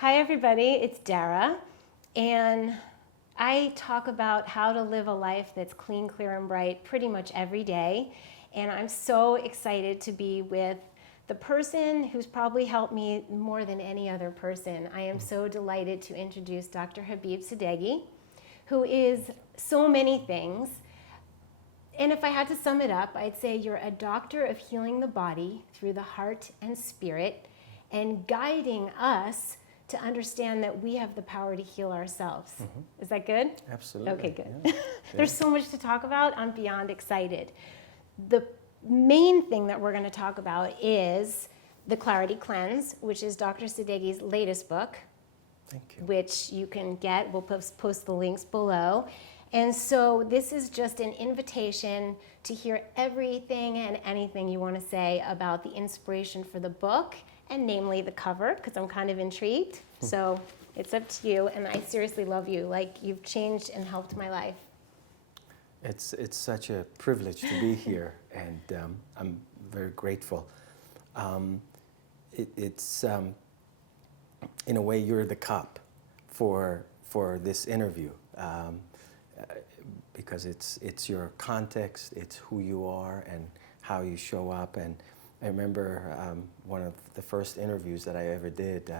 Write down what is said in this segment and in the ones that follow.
Hi everybody, it's Dara, and I talk about how to live a life that's clean, clear, and bright pretty much every day. And I'm so excited to be with the person who's probably helped me more than any other person. I am so delighted to introduce Dr. Habib Sadeghi, who is so many things. And if I had to sum it up, I'd say you're a doctor of healing the body through the heart and spirit and guiding us to understand that we have the power to heal ourselves. Mm-hmm. Is that good? Absolutely. Okay, good. Yeah. There's so much to talk about. I'm beyond excited. The main thing that we're going to talk about is the Clarity Cleanse, which is Dr. Sadeghi's latest book. Thank you. Which you can get. We'll post the links below. And so this is just an invitation to hear everything and anything you want to say about the inspiration for the book, and namely the cover, because I'm kind of intrigued. So it's up to you, and I seriously love you. Like, you've changed and helped my life. It's such a privilege to be here, and I'm very grateful. It's in a way, you're the cup for this interview, because it's your context, it's who you are and how you show up. And I remember one of the first interviews that I ever did,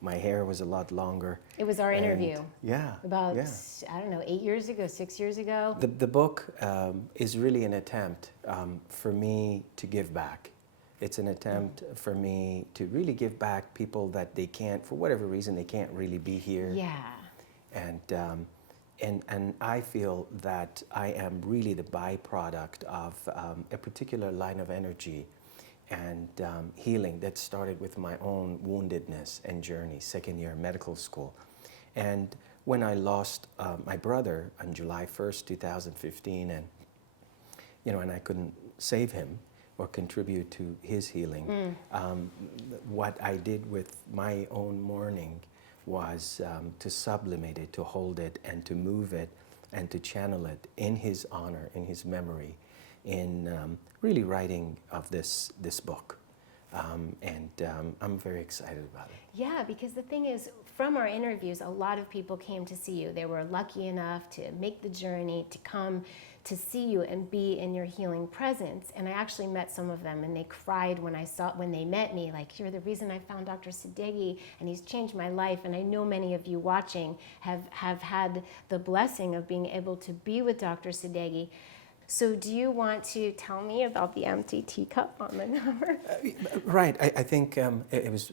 my hair was a lot longer. It was our interview. Yeah. About, I don't know, 8 years ago, 6 years ago. The book is really an attempt for me to give back. It's an attempt for me to really give back people that they can't, for whatever reason, they can't really be here. Yeah. And I feel that I am really the byproduct of a particular line of energy and healing that started with my own woundedness and journey, second year medical school. And when I lost my brother on July 1st, 2015, and I couldn't save him or contribute to his healing, what I did with my own mourning was to sublimate it, to hold it, and to move it, and to channel it in his honor, in his memory, in really writing of this book. And I'm very excited about it. Yeah, because the thing is, from our interviews, a lot of people came to see you. They were lucky enough to make the journey, to come to see you and be in your healing presence. And I actually met some of them, and they cried when they met me, like, you're the reason I found Dr. Sadeghi, and he's changed my life. And I know many of you watching have had the blessing of being able to be with Dr. Sadeghi. So do you want to tell me about the empty teacup on the cover? Right. I think it was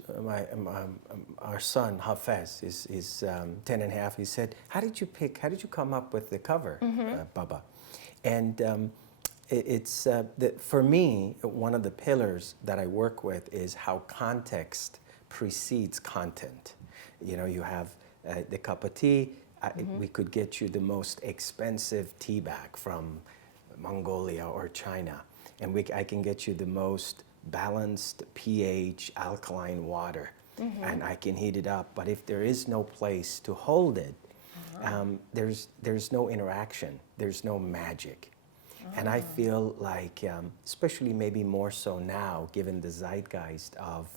our son, Hafez, is 10 and a half. He said, how did you come up with the cover, Baba? And it's for me, one of the pillars that I work with is how context precedes content. You know, you have the cup of tea. We could get you the most expensive tea bag from Mongolia or China, and I can get you the most balanced pH alkaline water, and I can heat it up. But if there is no place to hold it, there's no interaction, there's no magic. And I feel like, especially maybe more so now, given the zeitgeist of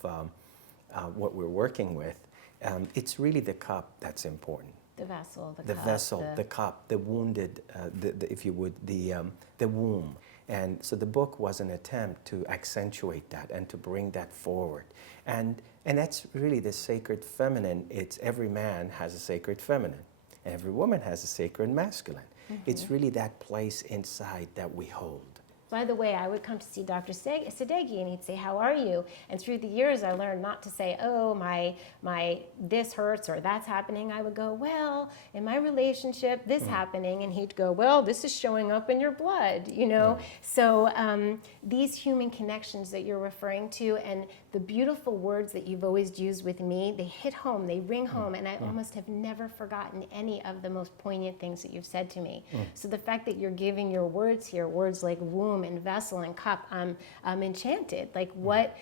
what we're working with, it's really the cup that's important. The vessel, the cup. Vessel, the cup, the wounded, if you would, the womb. And so the book was an attempt to accentuate that and to bring that forward. And that's really the sacred feminine. It's every man has a sacred feminine. Every woman has a sacred masculine. It's really that place inside that we hold. By the way, I would come to see Dr. Sadeghi, and he'd say, how are you? And through the years, I learned not to say, oh, my this hurts or that's happening. I would go, well, in my relationship, this happening. And he'd go, well, this is showing up in your blood, you know? So these human connections that you're referring to and the beautiful words that you've always used with me, they hit home, they ring home, and I almost have never forgotten any of the most poignant things that you've said to me. So the fact that you're giving your words here, words like womb and vessel and cup, I'm enchanted. Like, what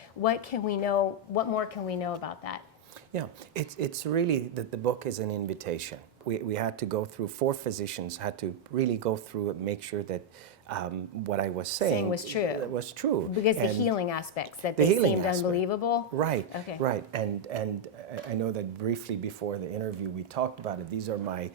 can we know? What more can we know about that? Yeah, it's really that the book is an invitation. we had to go through, 4 physicians had to really go through and make sure that what I was saying was true. Was true. Because the And healing aspects, that the they healing seemed aspect. unbelievable. Right, Okay. right. And I know that briefly before the interview we talked about it. These are my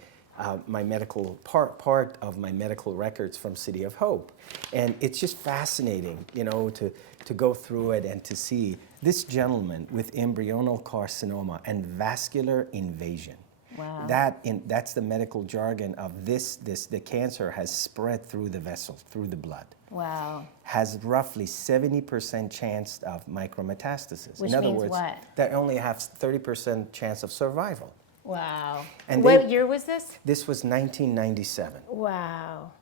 my medical part of my medical records from City of Hope, and it's just fascinating, you know, to go through it and to see this gentleman with embryonal carcinoma and vascular invasion. Wow. That's the medical jargon of the cancer has spread through the vessel, through the blood. Wow. Has roughly 70% chance of micrometastasis. Which In other means words, what? that only has 30% chance of survival. Wow. And What year was this? This was 1997. Wow.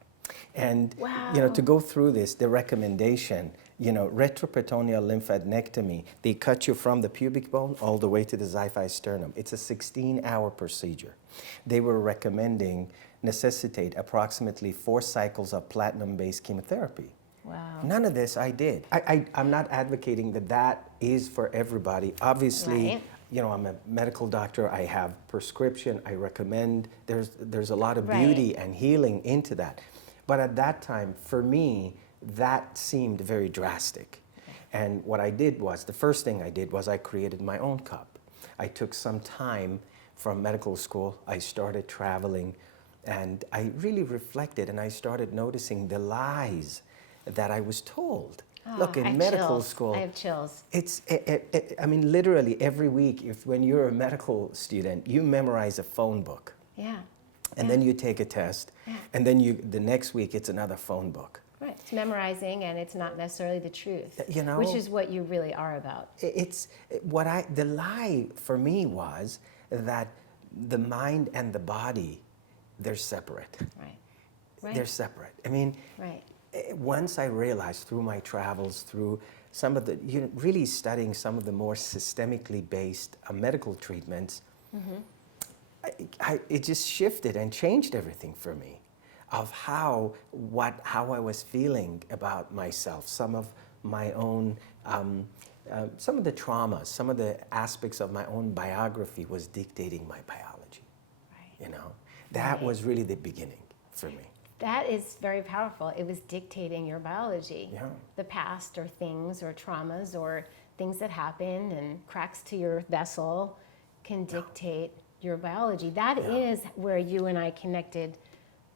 And Wow. you know, to go through this, the recommendation, you know, retroperitoneal lymphadenectomy, they cut you from the pubic bone all the way to the xiphi sternum. It's a 16-hour procedure. They were recommending necessitate approximately 4 cycles of platinum-based chemotherapy. Wow. None of this I did. I'm not advocating that that is for everybody. Obviously, Right. you know, I'm a medical doctor. I have prescription. I recommend. There's a lot of Right. beauty and healing into that. But at that time, for me, that seemed very drastic. And what I did was, the first thing I did was I created my own cup. I took some time from medical school. I started traveling, and I really reflected, and I started noticing the lies that I was told. Look, I in have medical chills. school, I have chills. I mean, literally every week, when you're a medical student, you memorize a phone book. Yeah. And then you take a test, and then the next week it's another phone book. Right. It's memorizing, and it's not necessarily the truth. You know, which is what you really are about. The lie for me was that the mind and the body, they're separate. Right. Right. They're separate. I mean, Right. once I realized through my travels, through some of the, you know, really studying some of the more systemically based medical treatments, it just shifted and changed everything for me, of how I was feeling about myself, some of my own, some of the traumas, some of the aspects of my own biography was dictating my biology. Right. You know, that was really the beginning for me. That is very powerful. It was dictating your biology. Yeah. The past, or things, or traumas, or things that happen, and cracks to your vessel can dictate your biology. That is where you and I connected,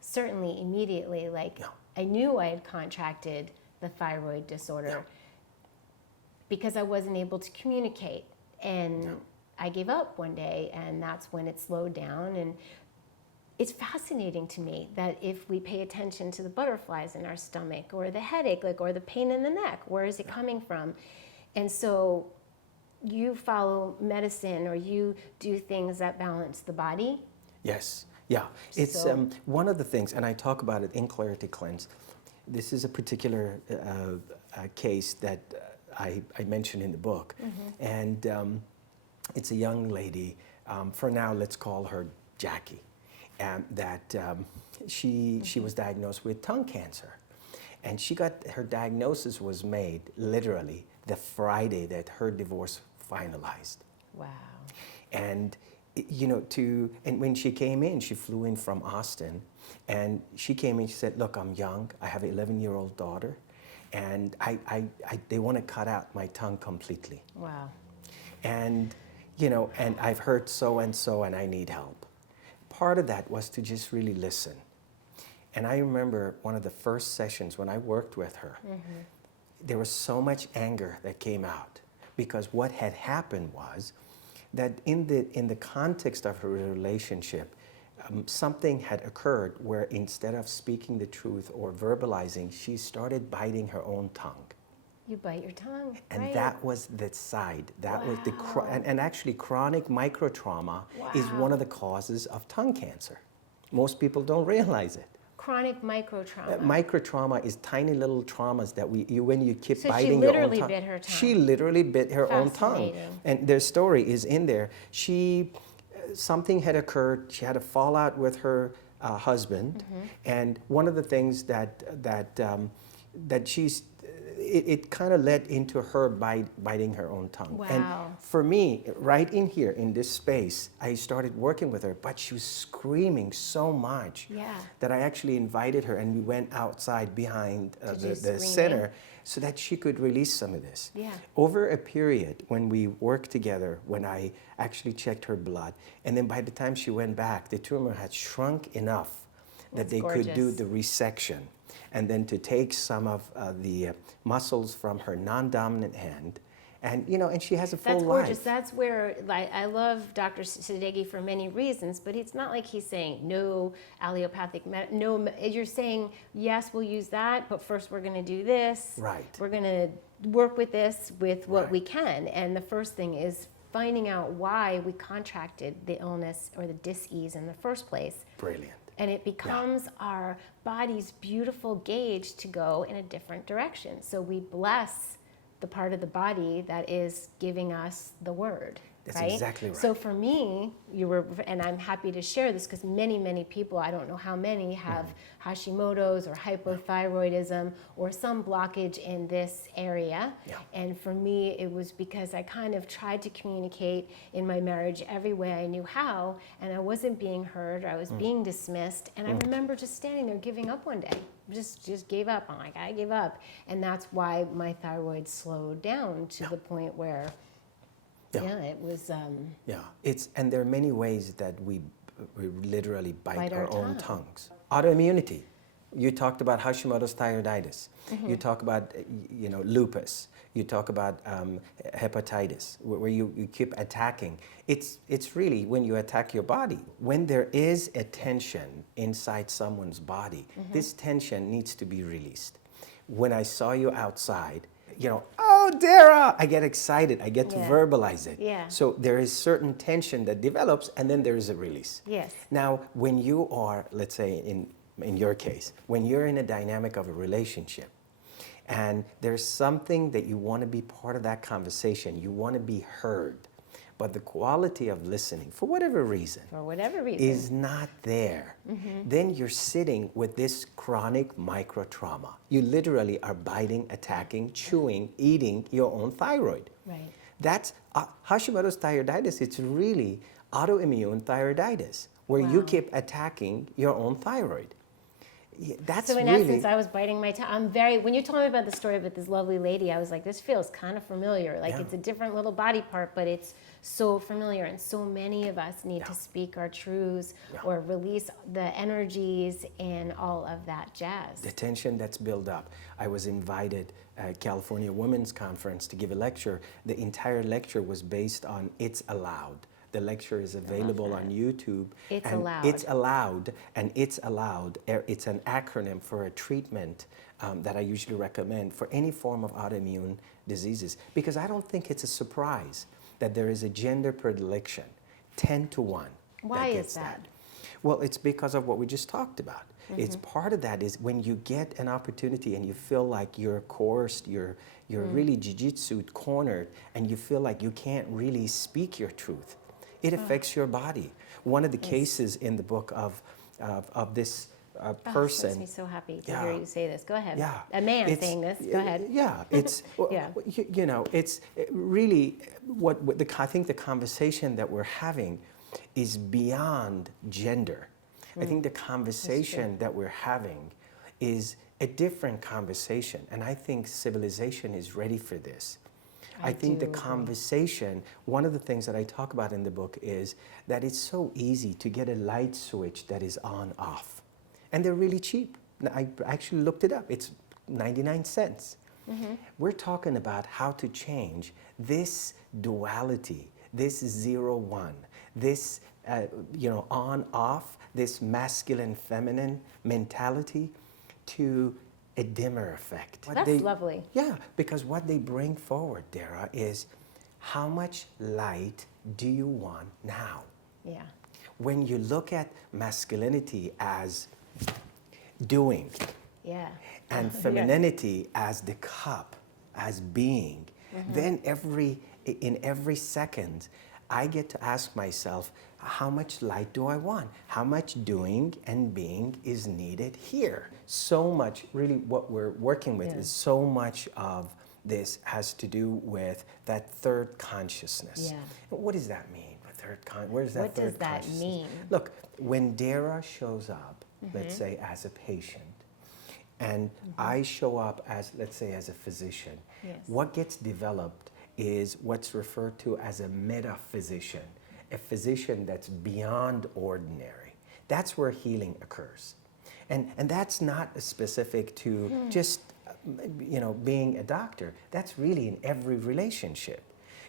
certainly immediately. Like, I knew I had contracted the thyroid disorder because I wasn't able to communicate. And I gave up one day, and that's when it slowed down. And it's fascinating to me that if we pay attention to the butterflies in our stomach, or the headache, like, or the pain in the neck, where is it coming from? And so you follow medicine, or you do things that balance the body. Yes, yeah. It's So- one of the things, and I talk about it in Clarity Cleanse. This is a particular case that I mentioned in the book. And it's a young lady, for now let's call her Jackie, that she was diagnosed with tongue cancer. And her diagnosis was made literally the Friday that her divorce finalized. Wow. And you know, and when she came in, she flew in from Austin, and she came in, she said, look, I'm young, I have an 11-year-old daughter, and they want to cut out my tongue completely. Wow. And, you know, and I've heard so and so, and I need help. Part of that was to just really listen. And I remember one of the first sessions when I worked with her, there was so much anger that came out, because what had happened was that in the context of her relationship, something had occurred where instead of speaking the truth or verbalizing, she started biting her own tongue. You bite your tongue. And right? that was the side. That was the Wow. and actually chronic microtrauma is Wow. one of the causes of tongue cancer. Most people don't realize it. Chronic microtrauma. Microtrauma is tiny little traumas that when you keep So she biting your own literally tongue. bit her tongue. She literally bit her own tongue. Fascinating. And their story is in there. Something had occurred. She had a fallout with her husband, and one of the things that it kind of led into her biting her own tongue. Wow. And for me, right in here, in this space, I started working with her, but she was screaming so much that I actually invited her, and we went outside behind the center so that she could release some of this. Yeah. Over a period, when we worked together, when I actually checked her blood, and then by the time she went back, the tumor had shrunk enough that they could do the resection, and then to take some of the muscles from her non-dominant hand, and and she has a full life. That's gorgeous. That's where, like, I love Dr. Sadeghi for many reasons, but it's not like he's saying no allopathic no. You're saying yes, we'll use that, but first we're going to do this. Right. We're going to work with this with what we can, and the first thing is finding out why we contracted the illness or the dis-ease in the first place. Brilliant. And it becomes our body's beautiful gauge to go in a different direction. So we bless the part of the body that is giving us the word. That's right? exactly right. So for me, and I'm happy to share this because many people, I don't know how many, have Hashimoto's or hypothyroidism or some blockage in this area. Yeah. And for me, it was because I kind of tried to communicate in my marriage every way I knew how, and I wasn't being heard, I was being dismissed. And I remember just standing there giving up one day. Just gave up. I'm like, I gave up. And that's why my thyroid slowed down to the point where it was. And there are many ways that we literally bite our own tongues. Autoimmunity. You talked about Hashimoto's thyroiditis. You talk about lupus. You talk about hepatitis, where you keep attacking. It's really when you attack your body. When there is a tension inside someone's body, this tension needs to be released. When I saw you outside, oh, Dara, I get excited. I get to verbalize it. Yeah. So there is certain tension that develops, and then there is a release. Yes. Now, when you are, let's say in your case, when you're in a dynamic of a relationship, and there's something that you want to be part of that conversation, you want to be heard, but the quality of listening, for whatever reason, is not there, then you're sitting with this chronic micro-trauma. You literally are biting, attacking, chewing, eating your own thyroid. Right. That's Hashimoto's thyroiditis. It's really autoimmune thyroiditis, where you keep attacking your own thyroid. So in essence, I was biting my tongue. When you told me about the story about this lovely lady, I was like, this feels kind of familiar. Like it's a different little body part, but it's so familiar. And so many of us need to speak our truths or release the energies and all of that jazz. The tension that's built up. I was invited at California Women's Conference to give a lecture. The entire lecture was based on It's Allowed. The lecture is available on YouTube. It's allowed. It's allowed, and it's allowed. It's an acronym for a treatment that I usually recommend for any form of autoimmune diseases, because I don't think it's a surprise that there is a gender predilection, 10 to 1. Why is that? Well, it's because of what we just talked about. It's part of that is when you get an opportunity and you feel like you're coerced, you're really jiu-jitsu'd, cornered, and you feel like you can't really speak your truth. It affects your body. One of the cases in the book of this person. It makes me so happy to hear you say this. Go ahead. Yeah. A man saying this. Go ahead. Yeah. It's it's really I think the conversation that we're having is beyond gender. I think the conversation that we're having is a different conversation, and I think civilization is ready for this. I think the conversation, one of the things that I talk about in the book is that it's so easy to get a light switch that is on off. And they're really cheap. I actually looked it up. It's 99 cents. We're talking about how to change this duality, this 0-1, this on off, this masculine feminine mentality to a dimmer effect. That's lovely. Yeah, because what they bring forward, Dara, is how much light do you want now? Yeah. When you look at masculinity as doing, and femininity as the cup, as being, then in every second, I get to ask myself, how much light do I want? How much doing and being is needed here? So much, really what we're working with is so much of this has to do with that third consciousness. Yeah. What does that mean? Where does that What third does that consciousness? mean? Look, when Dara shows up, let's say as a patient, and I show up as, let's say, as a physician, what gets developed is what's referred to as a metaphysician, a physician that's beyond ordinary. That's where healing occurs. And that's not specific to just, being a doctor. That's really in every relationship.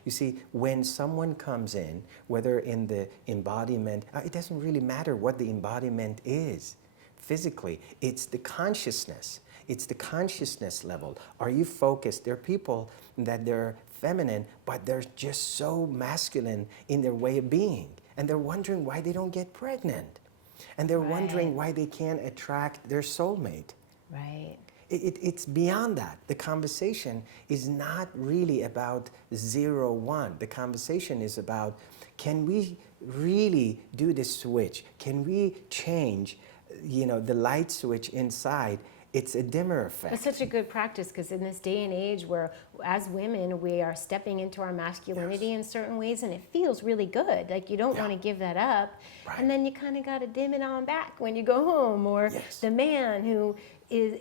You see, when someone comes in, whether in the embodiment, it doesn't really matter what the embodiment is physically, it's the consciousness. It's the consciousness level. Are you focused? There are people that they're feminine, but they're just so masculine in their way of being. And they're wondering why they don't get pregnant. And they're wondering why they can't attract their soulmate. Right. It's beyond that. The conversation is not really about 0-1. The conversation is about, can we really do this switch? Can we change, the light switch inside? It's a dimmer effect. It's such a good practice, because in this day and age where as women we are stepping into our masculinity in certain ways, and it feels really good. Like you don't want to give that up. Right. And then you kind of got to dim it on back when you go home, or the man who is,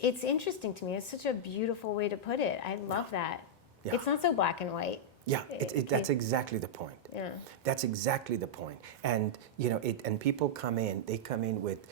it's interesting to me. It's such a beautiful way to put it. I love that. Yeah. It's not so black and white. Yeah, that's exactly the point. Yeah. That's exactly the point. And, and people come in, they come in with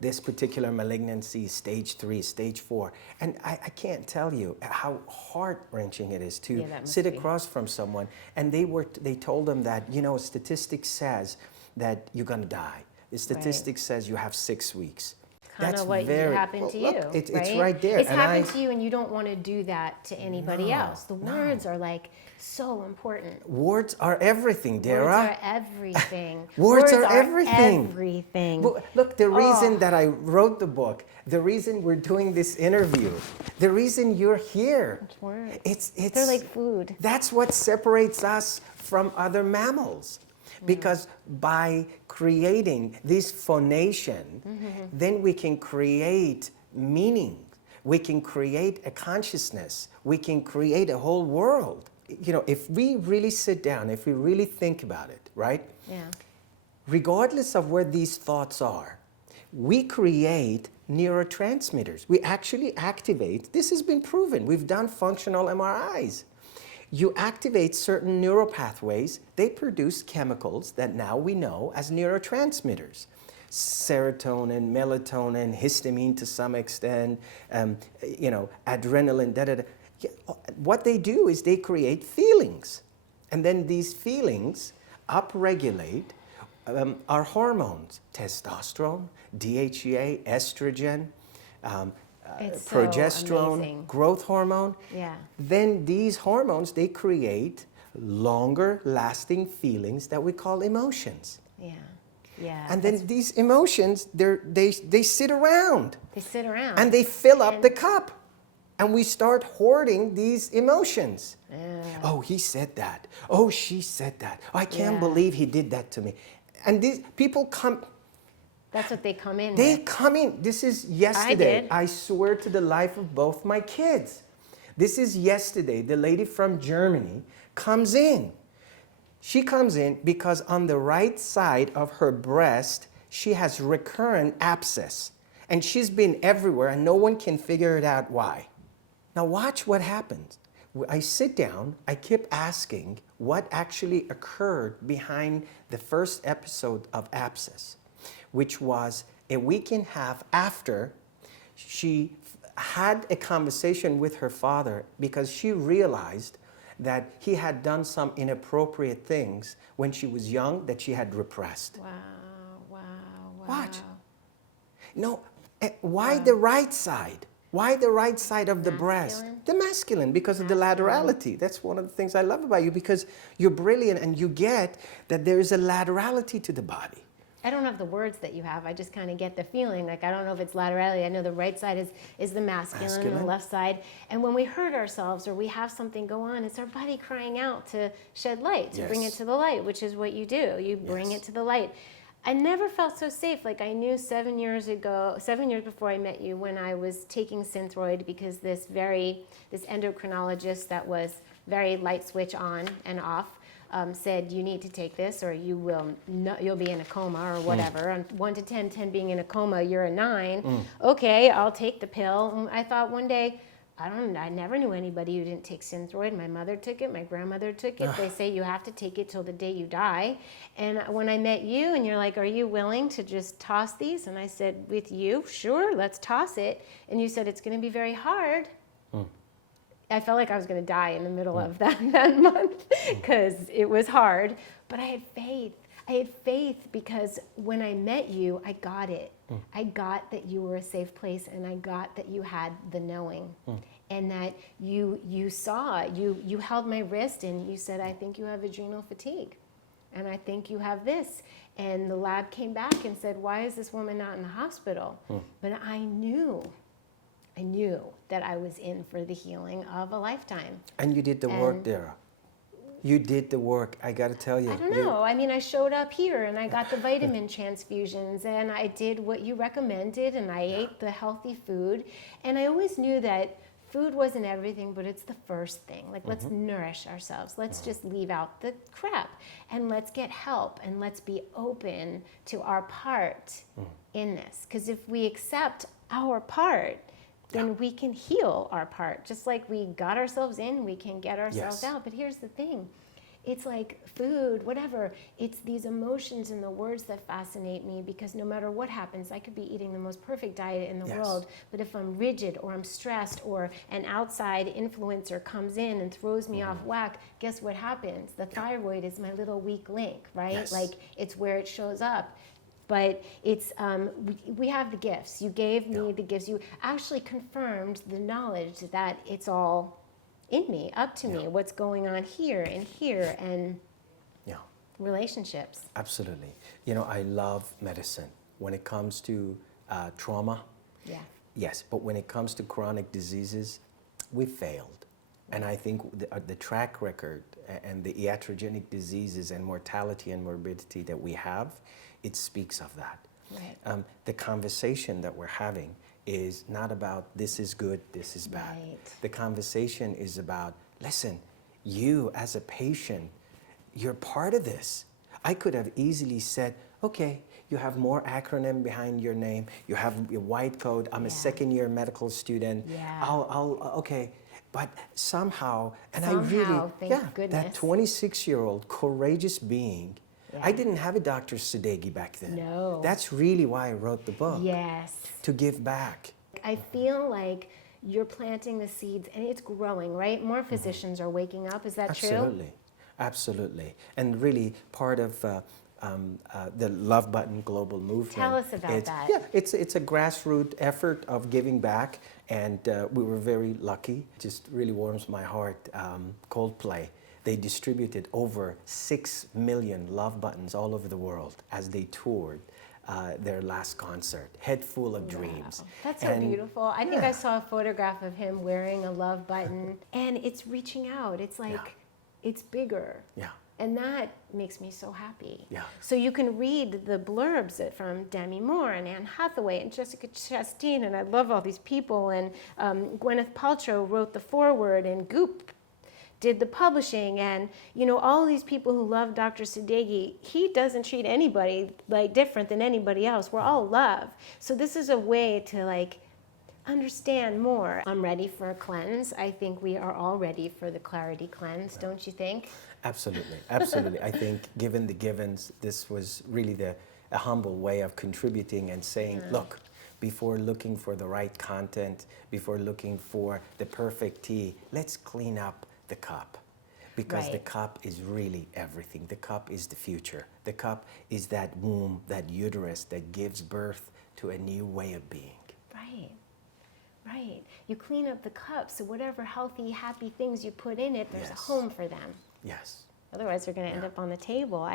this particular malignancy, stage 3, stage 4. And I can't tell you how heart-wrenching it is to sit across from someone, and they told them that, statistics says that you're gonna die. The statistics says you have 6 weeks. Kind of what happened to you, look, it's right? right there. It's happened to you, and you don't want to do that to anybody else. The words are like so important. Words are everything, Dara. Words are everything. Words are everything. Everything. Look, the reason that I wrote the book, the reason we're doing this interview, the reason you're here, Words. it's They're like food. That's what separates us from other mammals. Because by creating this phonation, then we can create meaning. We can create a consciousness. We can create a whole world. If we really sit down, if we really think about it, right? Yeah. Regardless of where these thoughts are, we create neurotransmitters. We actually activate, this has been proven. We've done functional MRIs. You activate certain neural pathways, they produce chemicals that now we know as neurotransmitters. Serotonin, melatonin, histamine to some extent, adrenaline, What they do is they create feelings. And then these feelings upregulate our hormones, testosterone, DHEA, estrogen, progesterone, growth hormone. Yeah. Then These hormones, they create longer lasting feelings that we call emotions. Yeah. Yeah. And then these emotions, they sit around. They sit around. And they fill up the cup. And we start hoarding these emotions. Oh, he said that. Oh, she said that. Oh, I can't believe he did that to me. And these people come. That's what they come in They with. come in. This is yesterday. I did. I swear to the life of both my kids. This is yesterday. The lady from Germany comes in. She comes in because on the right side of her breast, she has recurrent abscess. And she's been everywhere and no one can figure it out why. Now watch what happens. I sit down, I keep asking what actually occurred behind the first episode of abscess, which was a week and a half after she had a conversation with her father because she realized that he had done some inappropriate things when she was young that she had repressed. Wow, wow, wow. Watch. No, why the right side? Why the right side of the breast? The masculine, because of the laterality. That's one of the things I love about you, because you're brilliant and you get that there is a laterality to the body. I don't have the words that you have. I just kind of get the feeling. Like, I don't know if it's laterality. I know the right side is the masculine and the left side. And when we hurt ourselves or we have something go on, it's our body crying out to shed light, to bring it to the light, which is what you do. You bring it to the light. I never felt so safe. Like, I knew 7 years before I met you, when I was taking Synthroid, because this endocrinologist that was very light switch on and off, said, you need to take this or you'll be in a coma or whatever. On 1 to 10, 10 being in a coma, you're a 9. Okay, I'll take the pill. And I thought one day, I never knew anybody who didn't take Synthroid. My mother took it, my grandmother took it. They say you have to take it till the day you die. And when I met you and you're like, are you willing to just toss these? And I said, with you, sure, let's toss it. And you said, it's gonna be very hard. I felt like I was going to die in the middle of that month because it was hard. But I had faith. I had faith because when I met you, I got it. I got that you were a safe place, and I got that you had the knowing. And that you held my wrist and you said, I think you have adrenal fatigue. And I think you have this. And the lab came back and said, why is this woman not in the hospital? But I knew that I was in for the healing of a lifetime. And you did the work, Dara. You did the work, I got to tell you. I don't know. I mean, I showed up here and I got the vitamin transfusions and I did what you recommended and I ate the healthy food. And I always knew that food wasn't everything, but it's the first thing. Like, let's nourish ourselves. Let's just leave out the crap and let's get help and let's be open to our part in this. Because if we accept our part, then we can heal our part. Just like we got ourselves in, we can get ourselves out. But here's the thing. It's like food, whatever. It's these emotions and the words that fascinate me, because no matter what happens, I could be eating the most perfect diet in the world, but if I'm rigid or I'm stressed or an outside influencer comes in and throws me off whack, guess what happens? The thyroid is my little weak link, right? Like, it's where it shows up. But it's, we have the gifts. You gave me the gifts. You actually confirmed the knowledge that it's all in me, up to me, what's going on here and relationships. Absolutely. You know, I love medicine. When it comes to trauma, yes, but when it comes to chronic diseases, we failed. And I think the track record and the iatrogenic diseases and mortality and morbidity that we have, it speaks of that. Right. The conversation that we're having is not about this is good, this is bad. Right. The conversation is about, listen, you as a patient, you're part of this. I could have easily said, okay, you have more acronym behind your name, you have your white coat, I'm a second-year medical student, okay. But somehow, and I really, thank goodness. That 26-year-old courageous being, I didn't have a Dr. Sadeghi back then. No. That's really why I wrote the book. Yes. To give back. I feel like you're planting the seeds and it's growing, right? More physicians are waking up. Is that true? Absolutely. Absolutely. And really part of the Love Button Global Movement. Tell us about that. Yeah, it's a grassroots effort of giving back, and we were very lucky. It just really warms my heart. Coldplay. They distributed over 6 million love buttons all over the world as they toured their last concert, head full of dreams. That's so beautiful. I think I saw a photograph of him wearing a love button, and it's reaching out. It's like, it's bigger. Yeah. And that makes me so happy. Yeah. So you can read the blurbs from Demi Moore and Anne Hathaway and Jessica Chastain, and I love all these people, and Gwyneth Paltrow wrote the foreword, and Goop did the publishing, and you know, all these people who love Dr. Sadeghi, he doesn't treat anybody like different than anybody else. We're all love. So this is a way to like understand more. I'm ready for a cleanse. I think we are all ready for the clarity cleanse, don't you think? Absolutely, absolutely. I think given the givens, this was really a humble way of contributing and saying, look, before looking for the right content, before looking for the perfect tea, let's clean up the cup, because the cup is really everything. The cup is the future. The cup is that womb, that uterus that gives birth to a new way of being. Right, right. You clean up the cup, so whatever healthy, happy things you put in it, there's a home for them. Yes. Otherwise, they're going to end up on the table.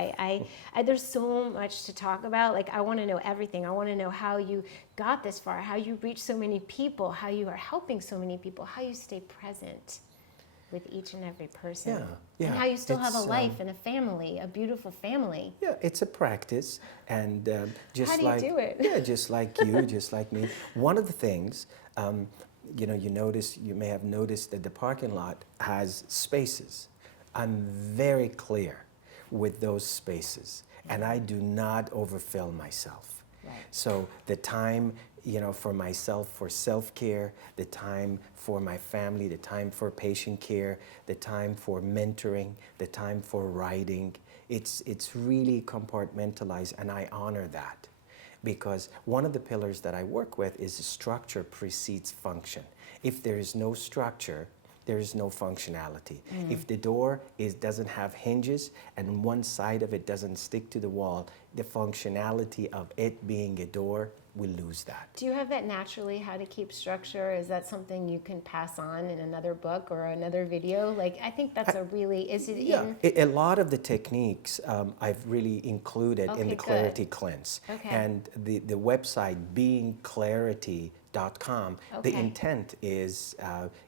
There's so much to talk about. Like, I want to know everything. I want to know how you got this far, how you reach so many people, how you are helping so many people, how you stay present with each and every person, and how you still have a life and a family, a beautiful family. Yeah, it's a practice, and just how do you do it? Yeah, just like you, just like me. One of the things, you know, you may have noticed that the parking lot has spaces. I'm very clear with those spaces, and I do not overfill myself. Right. So the time, you know, for myself, for self-care, the time for my family, the time for patient care, the time for mentoring, the time for writing, it's really compartmentalized, and I honor that. Because one of the pillars that I work with is structure precedes function. If there is no structure, there is no functionality. If the door doesn't have hinges and one side of it doesn't stick to the wall, the functionality of it being a door, we lose that. Do you have that naturally, how to keep structure? Is that something you can pass on in another book or another video? Like, I think that's A lot of the techniques I've really included in the Clarity Cleanse. Okay. And the website beingclarity.com, the intent is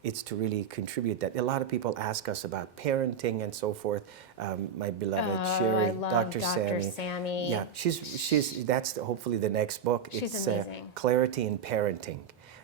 it's to really contribute that. A lot of people ask us about parenting and so forth. My beloved Sherry, I love Dr. Sammy. Yeah, that's hopefully the next book. She's It's amazing. Clarity in Parenting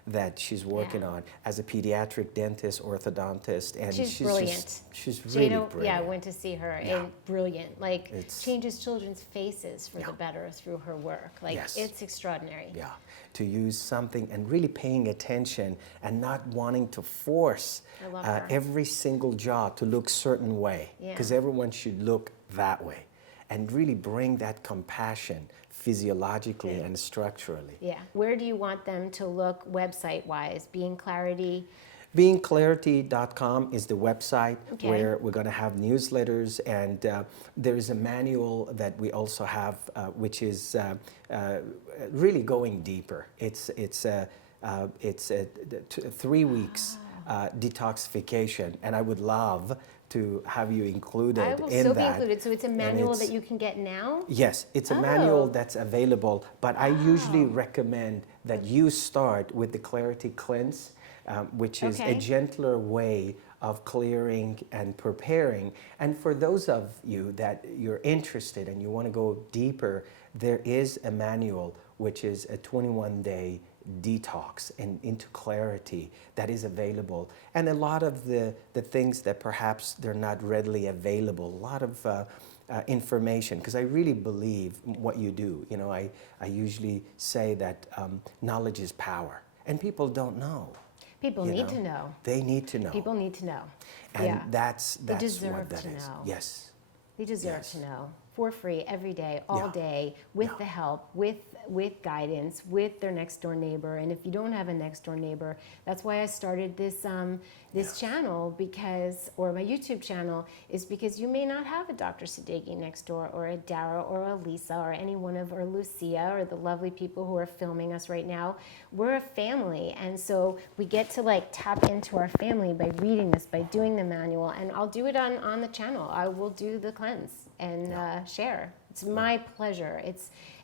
that she's working on as a pediatric dentist, orthodontist, and she's brilliant. She's really Jada, brilliant. yeah, I went to see her, and brilliant. Like, changes children's faces for the Yeah. better through her work. Like, Yes. it's extraordinary. Yeah, to use something and really paying attention and not wanting to force I love her. every single jaw to look certain way, because everyone should look that way, and really bring that compassion physiologically and structurally. Yeah. Where do you want them to look website-wise? Being Clarity? Beingclarity.com is the website where we're going to have newsletters, and there is a manual that we also have, which is really going deeper. It's 3 weeks detoxification, and I would love to have you included in that. I will so be included. So it's a manual that you can get now? Yes, it's a manual that's available, but I usually recommend that you start with the Clarity Cleanse, which is a gentler way of clearing and preparing. And for those of you that you're interested and you want to go deeper, there is a manual which is a 21-day detox and into clarity that is available. And a lot of the things that perhaps they're not readily available, a lot of information, because I really believe what you do. You know, I usually say that knowledge is power, and people don't know. People need to know. They need to know. People need to know. And that's they what deserve that to is. know. Yes. They deserve to know. For free, every day, all day, with the help, with guidance, with their next door neighbor. And if you don't have a next door neighbor, that's why I started this channel, because, or my YouTube channel, is because you may not have a Dr. Sadeghi next door, or a Dara, or a Lisa, or any one of, or Lucia, or the lovely people who are filming us right now. We're a family, and so we get to like tap into our family by reading this, by doing the manual, and I'll do it on the channel. I will do the cleanse and share. It's my pleasure.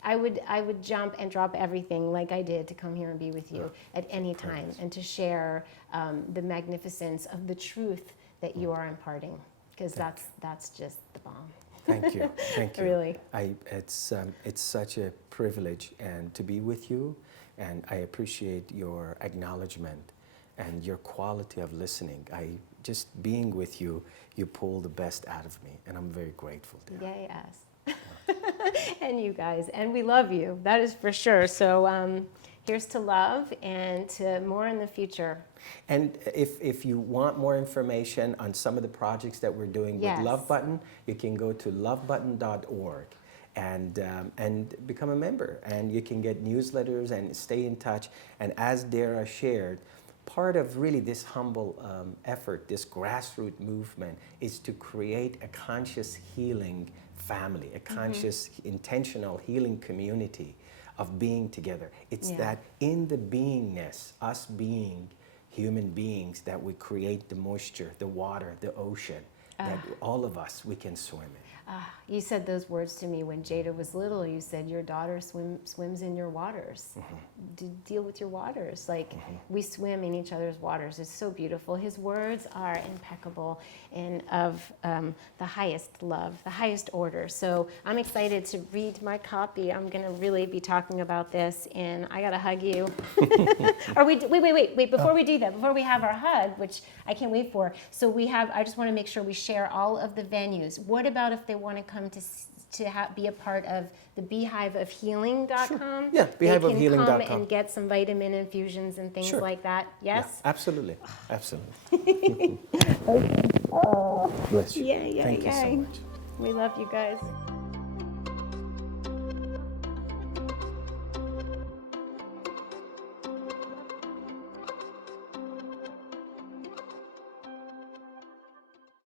I would jump and drop everything like I did to come here and be with you at any time, and to share the magnificence of the truth that you are imparting, because that's just the bomb. Thank you. Thank you. Really. It's such a privilege and to be with you, and I appreciate your acknowledgement and your quality of listening. Just being with you, you pull the best out of me, and I'm very grateful. Yes. And you guys, and we love you. That is for sure. So here's to love, and to more in the future. And if you want more information on some of the projects that we're doing with Love Button, you can go to lovebutton.org and become a member, and you can get newsletters and stay in touch. And as Dara shared, part of really this humble effort, this grassroots movement, is to create a conscious healing family, a conscious, intentional healing community of being together. It's that in the beingness, us being human beings, that we create the moisture, the water, the ocean. that all of us, we can swim in. You said those words to me when Jada was little. You said your daughter swims in your waters. Deal with your waters. Like we swim in each other's waters. It's so beautiful. His words are impeccable and of the highest love, the highest order. So I'm excited to read my copy. I'm going to really be talking about this, and I got to hug you. Wait. Before we do that, before we have our hug, which I can't wait for. So I just want to make sure we share all of the venues. What about if they want to come to be a part of the beehiveofhealing.com? Sure. Yeah, beehiveofhealing.com. They can come and get some vitamin infusions and things like that. Yes? Yeah, absolutely. Absolutely. Okay. Bless you. Yeah. Thank you so much. We love you guys.